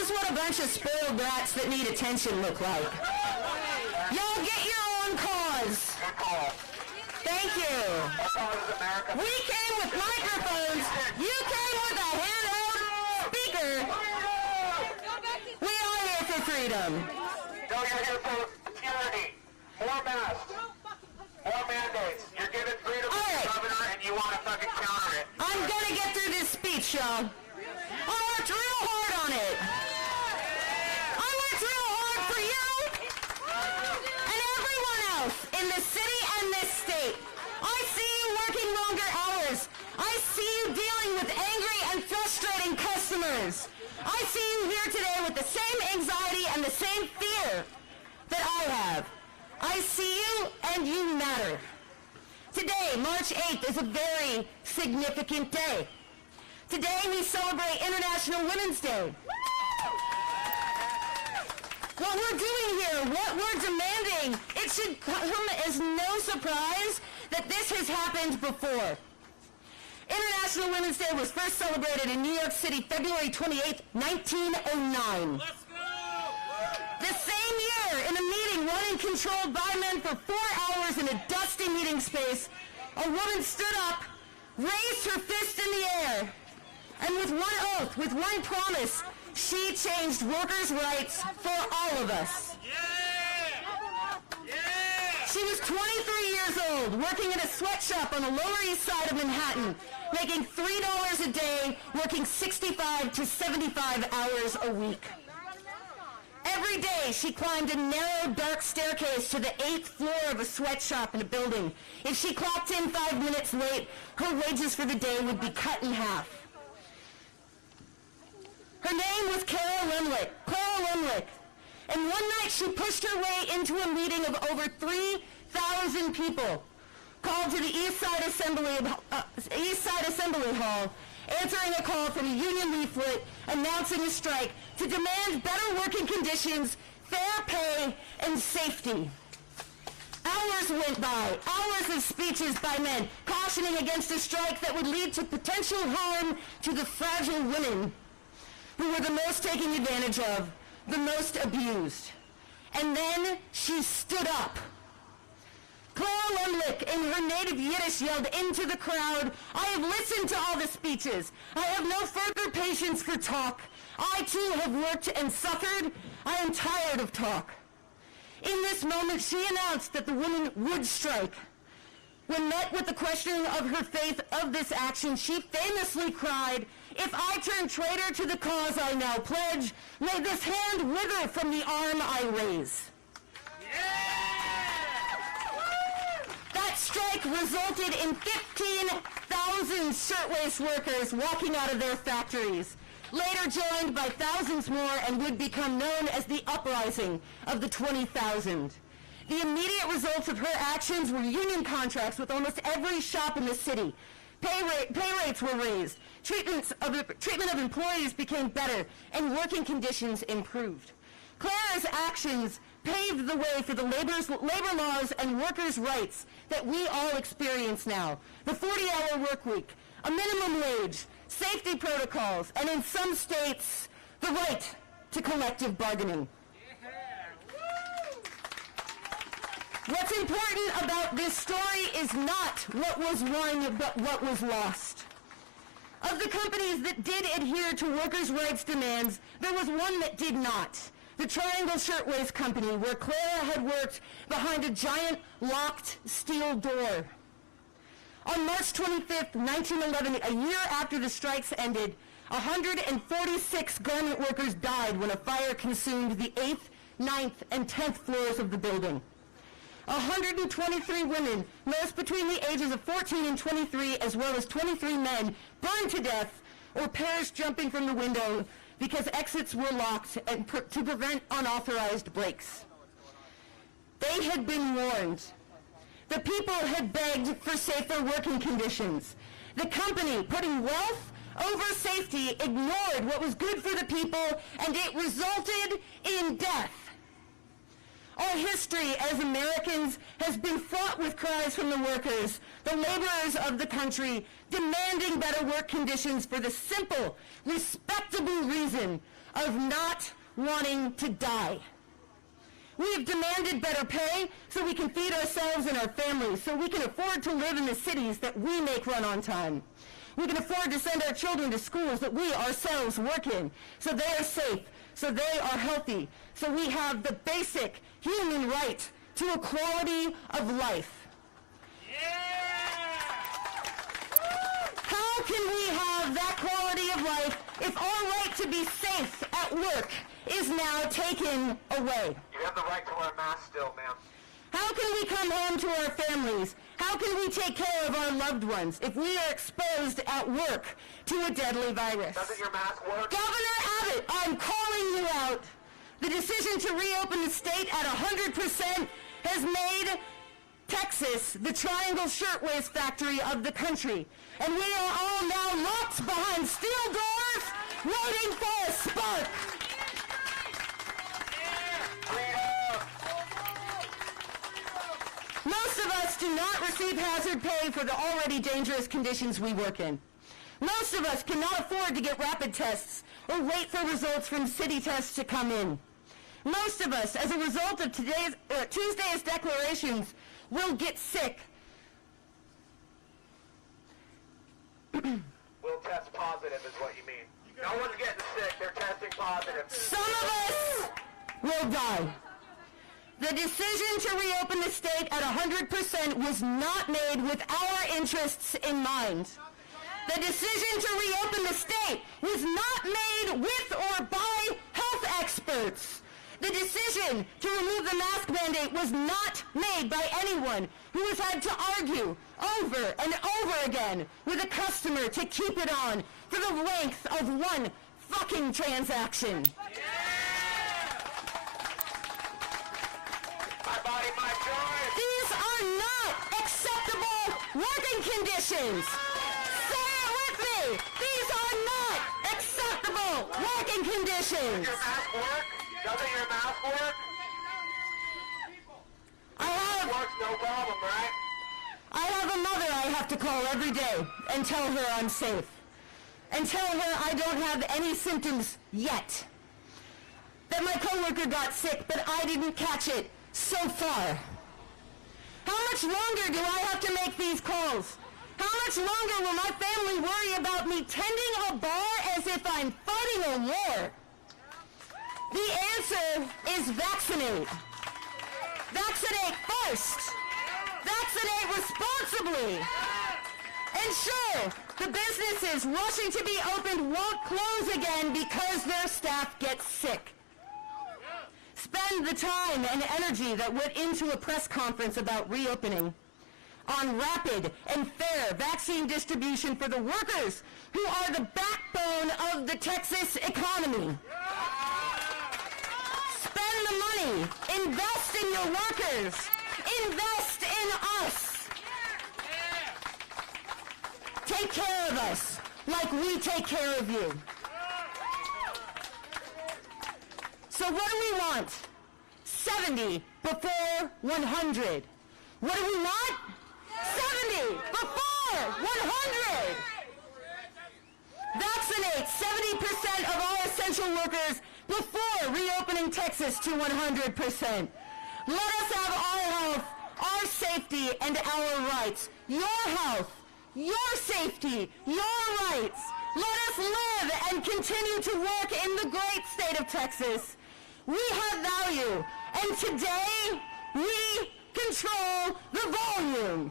is what a bunch of spoiled brats that need attention look like. Y'all get your own cause. Thank you. We came with microphones. You came with a handheld speaker. We are here for freedom. No, you're here for security. More masks. More mandates. You're giving freedom to the governor and you want to fucking counter it. I'm going to get through this speech, y'all. I worked real hard on it. I worked real hard for you and everyone else in this city and this state. I see you working longer hours. I see you dealing with angry and frustrating customers. I see you here today with the same anxiety and the same fear that I have. I see you and you matter. Today, March 8th, is a very significant day. Today we celebrate International Women's Day. What we're doing here, what we're demanding, it should come as no surprise that this has happened before. International Women's Day was first celebrated in New York City, February 28, 1909. Let's go! The same year, in a meeting run and controlled by men for 4 hours in a dusty meeting space, a woman stood up, raised her fist in the air, and with one oath, with one promise, she changed workers' rights for all of us. She was 23 years old, working in a sweatshop on the Lower East Side of Manhattan, making $3 a day, working 65 to 75 hours a week. Every day, she climbed a narrow, dark staircase to the 8th floor of a sweatshop in a building. If she clocked in 5 minutes late, her wages for the day would be cut in half. Her name was Clara Limlick. And one night she pushed her way into a meeting of over 3,000 people, called to the East Side Assembly Hall, answering a call from a union leaflet announcing a strike to demand better working conditions, fair pay, and safety. Hours went by, hours of speeches by men cautioning against a strike that would lead to potential harm to the fragile women who were the most taken advantage of, the most abused. And then she stood up. Clara Limlick, in her native Yiddish, yelled into the crowd, "I have listened to all the speeches. I have no further patience for talk. I too have worked and suffered. I am tired of talk." In this moment, she announced that the women would strike. When met with the questioning of her faith of this action, she famously cried, "If I turn traitor to the cause I now pledge, may this hand wither from the arm I raise." That strike resulted in 15,000 shirtwaist workers walking out of their factories, later joined by thousands more, and would become known as the Uprising of the 20,000. The immediate results of her actions were union contracts with almost every shop in the city. Pay rates were raised, treatment of employees became better, and working conditions improved. Clara's actions paved the way for the labor laws and workers' rights that we all experience now. The 40-hour work week, a minimum wage, safety protocols, and in some states, the right to collective bargaining. What's important about this story is not what was won, but what was lost. Of the companies that did adhere to workers' rights demands, there was one that did not. The Triangle Shirtwaist Company, where Clara had worked behind a giant locked steel door. On March 25th, 1911, a year after the strikes ended, 146 garment workers died when a fire consumed the 8th, 9th, and 10th floors of the building. 123 women, most between the ages of 14 and 23, as well as 23 men, burned to death or perished jumping from the window because exits were locked and to prevent unauthorized breaks. They had been warned. The people had begged for safer working conditions. The company, putting wealth over safety, ignored what was good for the people, and it resulted in death. Our history as Americans has been fraught with cries from the workers, the laborers of the country, demanding better work conditions for the simple, respectable reason of not wanting to die. We have demanded better pay so we can feed ourselves and our families, so we can afford to live in the cities that we make run on time. We can afford to send our children to schools that we ourselves work in, so they are safe, so they are healthy, so we have the basic human right to equality of life. How can we have that quality of life if our right to be safe at work is now taken away? You have the right to wear a mask still, ma'am. How can we come home to our families? How can we take care of our loved ones if we are exposed at work to a deadly virus? Doesn't your mask work? Governor Abbott, I'm calling you out. The decision to reopen the state at 100% has made Texas the Triangle Shirtwaist Factory of the country. And we are all now locked behind steel doors, waiting for a spark. Most of us do not receive hazard pay for the already dangerous conditions we work in. Most of us cannot afford to get rapid tests or wait for results from city tests to come in. Most of us, as a result of Tuesday's declarations, will get sick. Will test positive is what you mean. No one's getting sick. They're testing positive. Some of us will die. The decision to reopen the state at 100% was not made with our interests in mind. The decision to reopen the state was not made with or by health experts. The decision to remove the mask mandate was not made by anyone who has had to argue over and over again with a customer to keep it on for the length of one fucking transaction. My body, my choice. These are not acceptable working conditions. Say it with me. These are not acceptable working conditions. Does your mask work? Doesn't your mask work? I Works, no problem, right? have a mother I have to call every day and tell her I'm safe. And tell her I don't have any symptoms yet. That my coworker got sick, but I didn't catch it so far. How much longer do I have to make these calls? How much longer will my family worry about me tending a bar as if I'm fighting a war? The answer is vaccinate. Vaccinate first. Vaccinate responsibly. And sure, the businesses rushing to be opened won't close again because their staff gets sick. Spend the time and energy that went into a press conference about reopening on rapid and fair vaccine distribution for the workers who are the backbone of the Texas economy. Spend the money. Invest in your workers. Invest in us. Take care of us like we take care of you. So what do we want? 70 before 100. What do we want? 70 before 100. Vaccinate 70% of all essential workers before reopening Texas to 100%. Let us have our health, our safety, and our rights. Your health, your safety, your rights. Let us live and continue to work in the great state of Texas. We have value, and today we control the volume.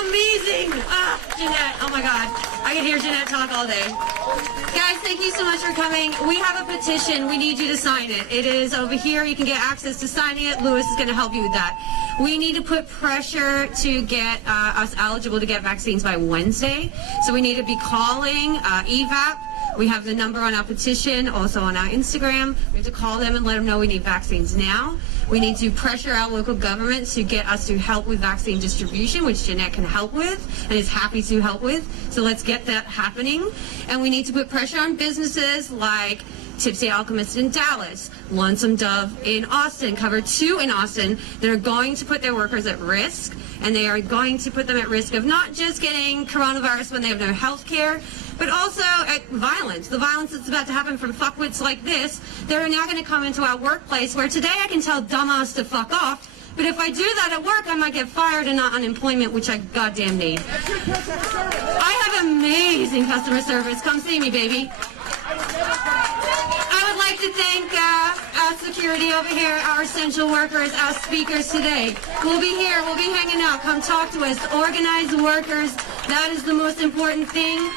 Amazing! Jeanette, oh my God. I can hear Jeanette talk all day. Guys, thank you so much for coming. We have a petition. We need you to sign it. It is over here. You can get access to signing it. Lewis is going to help you with that. We need to put pressure to get us eligible to get vaccines by Wednesday. So we need to be calling EVAP. We have the number on our petition, also on our Instagram. We have to call them and let them know we need vaccines now. We need to pressure our local government to get us to help with vaccine distribution, which Jeanette can help with and is happy to help with. So let's get that happening. And we need to put pressure on businesses like Tipsy Alchemist in Dallas, Lonesome Dove in Austin, Cover 2 in Austin, that are going to put their workers at risk, and they are going to put them at risk of not just getting coronavirus when they have no health care, but also violence. The violence that's about to happen from fuckwits like this that are now going to come into our workplace, where today I can tell dumbass to fuck off, but if I do that at work, I might get fired and not unemployment, which I goddamn need. I have amazing customer service. Come see me, baby. I would like to thank our security over here, our essential workers, our speakers today. We'll be here. We'll be hanging out. Come talk to us. Organize workers. That is the most important thing.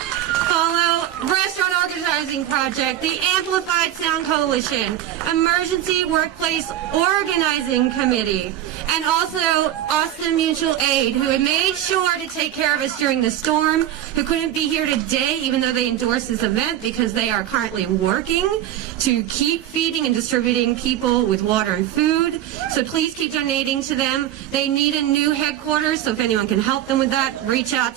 Follow Restaurant Organizing Project, the Amplified Sound Coalition, Emergency Workplace Organizing Committee, and also Austin Mutual Aid, who had made sure to take care of us during the storm, who couldn't be here today, even though they endorsed this event, because they are currently working to keep feeding and distributing people with water and food. So please keep donating to them. They need a new headquarters, so if anyone can help them with that, reach out